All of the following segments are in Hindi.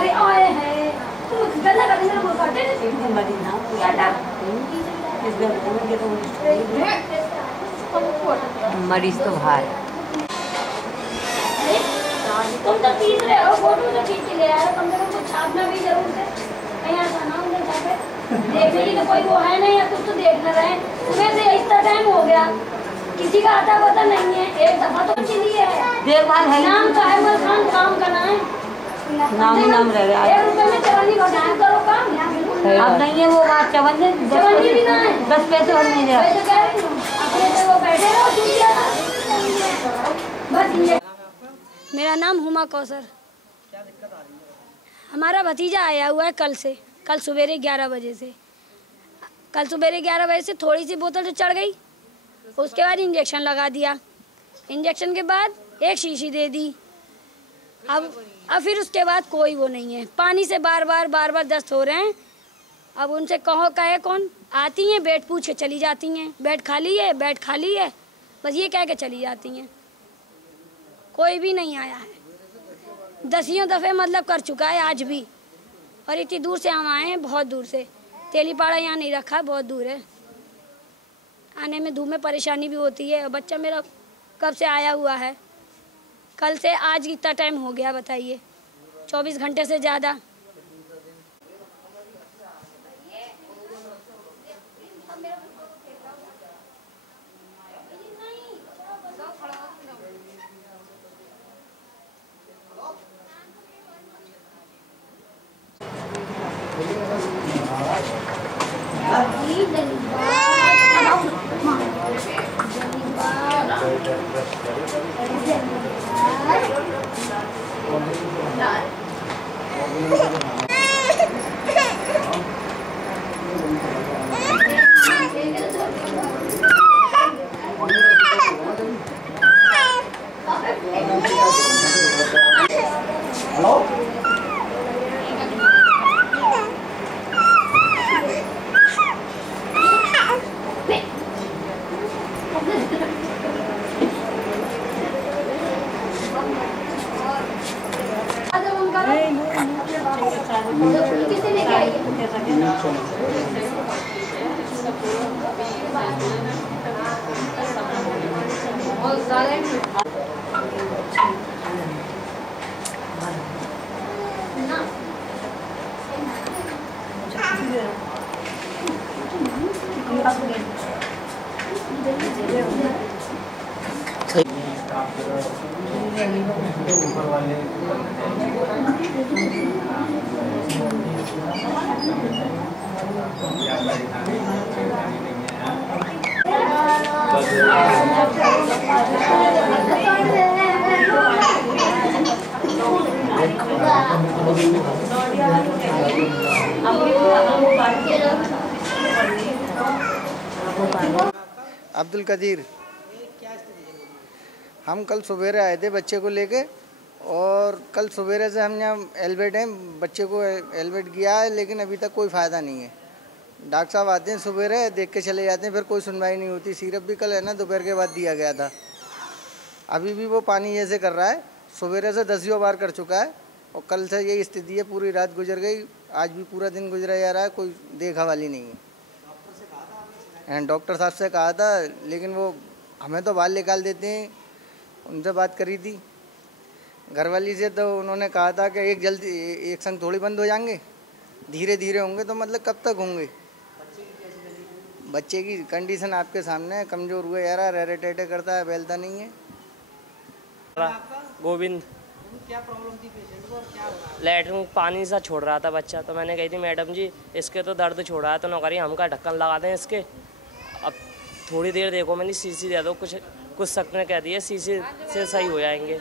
अरे आए हैं तुम गला का दिन को काटे नहीं मदीना क्या डर मरीज तो बाहर तुम तो खींच रहे हो फोटो तो खींच के ले आए कम से कम कुछ छापना भी जरूर है कहीं ऐसा ना हो छापे देखने की तो कोई वो है नहीं या कुछ तो देख न रहे सुबह से इतना टाइम हो गया किसी का आता पता नहीं है एक दफा तो चलिए देखभाल है नाम तो है खान काम करना है नाम ही नाम रह रहा है 1 रुपए में चवन्नी घटाएं करो काम अब नहीं है वो बात चवन्नी भी ना है 10 पैसे और नहीं दे वैसे कह रही हूँ अपने से वो बैठे रहो चुटिया बस। मेरा नाम हुमा कौसर। क्या दिक्कत आ रही है? हमारा भतीजा आया हुआ है कल सवेरे 11 बजे से। कल सवेरे 11 बजे से थोड़ी सी बोतल जो चढ़ गई उसके बाद इंजेक्शन लगा दिया। इंजेक्शन के बाद एक शीशी दे दी। अब फिर उसके बाद कोई वो नहीं है। पानी से बार बार दस्त हो रहे हैं। अब उनसे कहे कौन आती हैं बेड पूछ के चली जाती हैं बेड खाली है बस ये कह के चली जाती हैं। कोई भी नहीं आया है। 10 दफ़े मतलब कर चुका है आज भी। और इतनी दूर से हम आए हैं बहुत दूर से। तेलीपाड़ा यहाँ नहीं रखा है बहुत दूर है। आने में धूप में परेशानी भी होती है। बच्चा मेरा कब से आया हुआ है कल से आज कितना टाइम हो गया बताइए 24 घंटे से ज़्यादा। अब्दुल कदीर। हम कल सवेरे आए थे बच्चे को लेके और कल सवेरे से हम यहाँ एलबेट हैं बच्चे को एलबेट किया है लेकिन अभी तक कोई फ़ायदा नहीं है। डॉक्टर साहब आते हैं सवेरे देख के चले जाते हैं फिर कोई सुनवाई नहीं होती। सिरप भी कल है ना दोपहर के बाद दिया गया था। अभी भी वो पानी ऐसे कर रहा है। सवेरे से 10 बार कर चुका है और कल से यही स्थिति है। पूरी रात गुजर गई आज भी पूरा दिन गुजरा जा रहा है कोई देखा वाली नहीं है। डॉक्टर साहब से कहा था लेकिन वो हमें तो बाहर निकाल देते हैं। उनसे बात करी थी घरवाली से तो उन्होंने कहा था कि एक संग थोड़ी बंद हो जाएंगे धीरे धीरे होंगे। तो मतलब कब तक होंगे? बच्चे की कंडीशन आपके सामने है। कमज़ोर हुए यार रेरे टेटे करता है बैलता नहीं है। गोविंद। क्या प्रॉब्लम थी पेशेंट को और क्या हो रहा है? लैट्रिन पानी सा छोड़ रहा था बच्चा। तो मैंने कही थी मैडम जी इसके तो दर्द छोड़ रहा है तो नौकरी हम का ढक्कन लगा दें इसके। अब थोड़ी देर देखो मैंने सीसी दे दो कुछ सख्त ने कह दिया सीसी से सही हो जाएंगे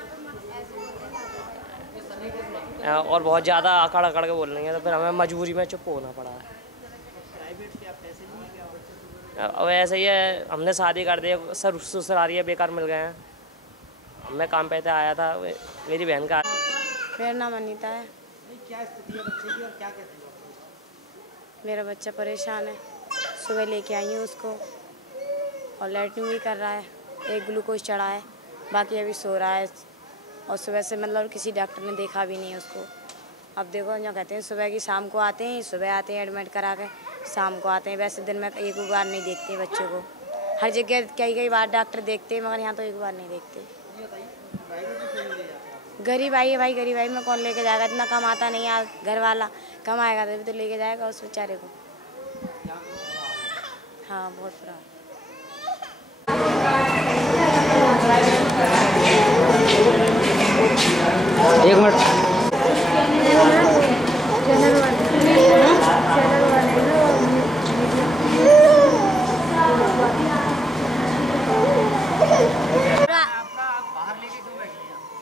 और बहुत ज़्यादा आकड़ अकड़ के बोल रही हैं तो फिर हमें मजबूरी में चुप होना पड़ा है। अब ऐसे ही है हमने शादी कर दी ससुराल है बेकार मिल गए हैं। मैं काम पे आया था मेरी बहन का। मेरा नाम अनीता है। क्या स्थिति है बच्चे की और क्या कहते हैं? मेरा बच्चा परेशान है। सुबह लेके आई हूँ उसको और लैट्रिन भी कर रहा है। एक ग्लूकोज चढ़ा है बाकी अभी सो रहा है और सुबह से मतलब किसी डॉक्टर ने देखा भी नहीं उसको। अब देखो जो कहते हैं सुबह की शाम को आते हैं, सुबह आते हैं एडमिट करा के, शाम को आते हैं। वैसे दिन में एक बार नहीं देखते बच्चों को। हर जगह कई बार डॉक्टर देखते हैं, मगर यहाँ तो एक बार नहीं देखते। गरीब आई है भाई, गरीब आई में कौन लेके जाएगा? इतना कमाता नहीं है घर वाला, कमाएगा तभी तो लेके जाएगा उस बेचारे को। हाँ बहुत बुरा। एक मिनट।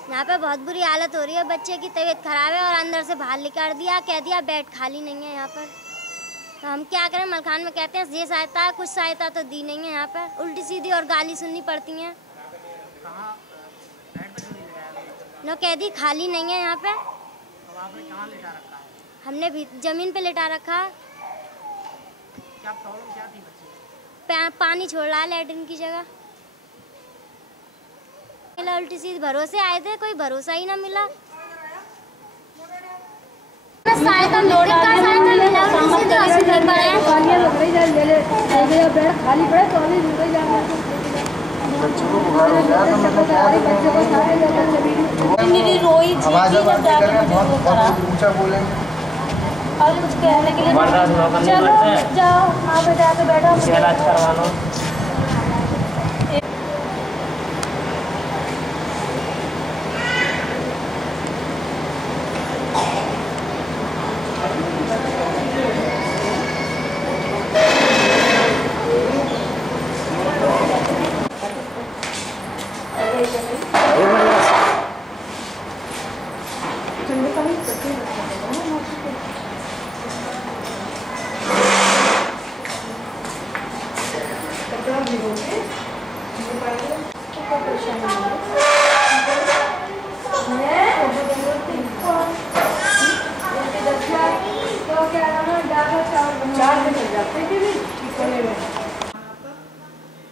यहाँ पे बहुत बुरी हालत हो रही है, बच्चे की तबीयत खराब है और अंदर से बाहर निकाल दिया, कह दिया बेड खाली नहीं है यहाँ पर। तो हम क्या करें? मलखान में कहते हैं ये सहायता है, कुछ सहायता तो दी नहीं है यहाँ पर। उल्टी सीधी और गाली सुननी पड़ती हैं। न कह दी खाली नहीं है यहाँ पे। हमने भी जमीन पे लेटा रखा है। क्या प्रॉब्लम क्या थी बच्चे? पानी छोड़ रहा है लैट्रिन की जगह। उल्टी सीधी भरोसे आए थे, कोई भरोसा ही ना मिला। सहायता मिला, खाली पड़े तो मेरी रोई जी और कुछ कहने के लिए चलो जाओ, हाँ बेटा तो बैठो, इलाज करवा लो।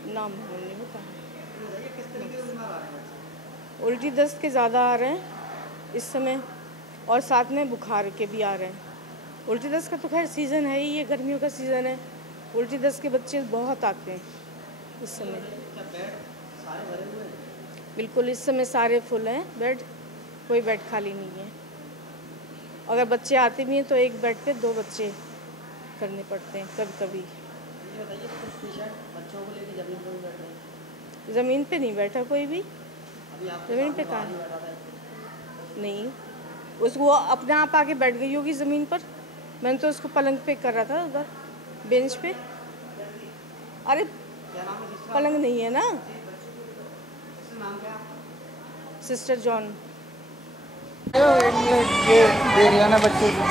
नाम नहीं बता। उल्टी दस्त के ज़्यादा आ रहे हैं इस समय, और साथ में बुखार के भी आ रहे हैं। उल्टी दस्त का तो खैर सीज़न है ही, ये गर्मियों का सीज़न है। उल्टी दस्त के बच्चे बहुत आते हैं इस समय। बिल्कुल इस समय सारे फुल हैं बेड, कोई बेड खाली नहीं है। अगर बच्चे आते भी हैं तो एक बेड पे 2 बच्चे करने पड़ते हैं कभी कभी। ज़मीन पे नहीं बैठा कोई भी, ज़मीन पे कहाँ नहीं, उसको अपने आप आके बैठ गई होगी ज़मीन पर। मैंने तो उसको पलंग पे कर रहा था उधर बेंच पे। अरे पलंग नहीं है ना। Sister John. देख लिया ना बच्चे को।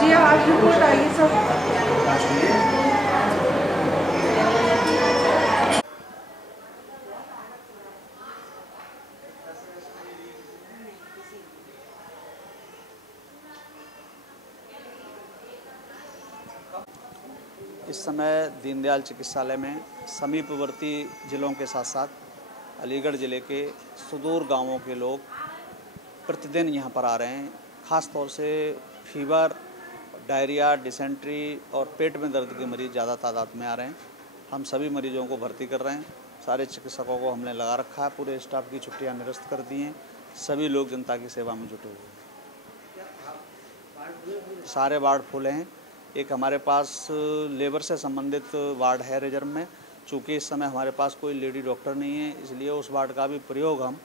जी आज रिपोर्ट आई सब। इस समय दीनदयाल चिकित्सालय में समीपवर्ती ज़िलों के साथ साथ अलीगढ़ ज़िले के सुदूर गांवों के लोग प्रतिदिन यहां पर आ रहे हैं। ख़ास तौर से फीवर, डायरिया, डिसेंट्री और पेट में दर्द के मरीज़ ज़्यादा तादाद में आ रहे हैं। हम सभी मरीजों को भर्ती कर रहे हैं। सारे चिकित्सकों को हमने लगा रखा है, पूरे स्टाफ की छुट्टियां निरस्त कर दी हैं। सभी लोग जनता की सेवा में जुटे हुए हैं। सारे वार्ड फुल हैं। एक हमारे पास लेबर से संबंधित वार्ड है रिजर्व में। चूँकि इस समय हमारे पास कोई लेडी डॉक्टर नहीं है, इसलिए उस वार्ड का भी प्रयोग हम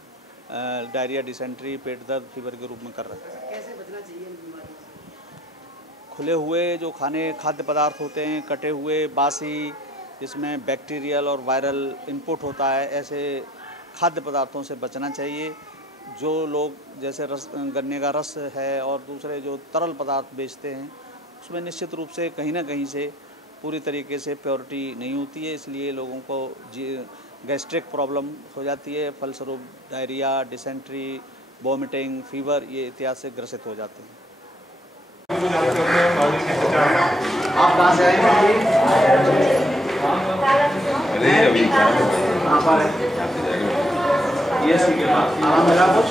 डायरिया, डिसेंट्री, पेट दर्द, फीवर के रूप में कर रहे हैं। कैसे बचना चाहिए इन बीमारियों से? खुले हुए जो खाद्य पदार्थ होते हैं, कटे हुए, बासी, जिसमें बैक्टीरियल और वायरल इनपुट होता है, ऐसे खाद्य पदार्थों से बचना चाहिए। जो लोग जैसे गन्ने का रस है और दूसरे जो तरल पदार्थ बेचते हैं, उसमें निश्चित रूप से कहीं ना कहीं से पूरी तरीके से प्योरिटी नहीं होती है, इसलिए लोगों को गैस्ट्रिक प्रॉब्लम हो जाती है। फलस्वरूप डायरिया, डिसेंट्री, वॉमिटिंग, फीवर ये इत्यादि से ग्रसित हो जाते हैं। आप कहाँ से आए? मिला कुछ?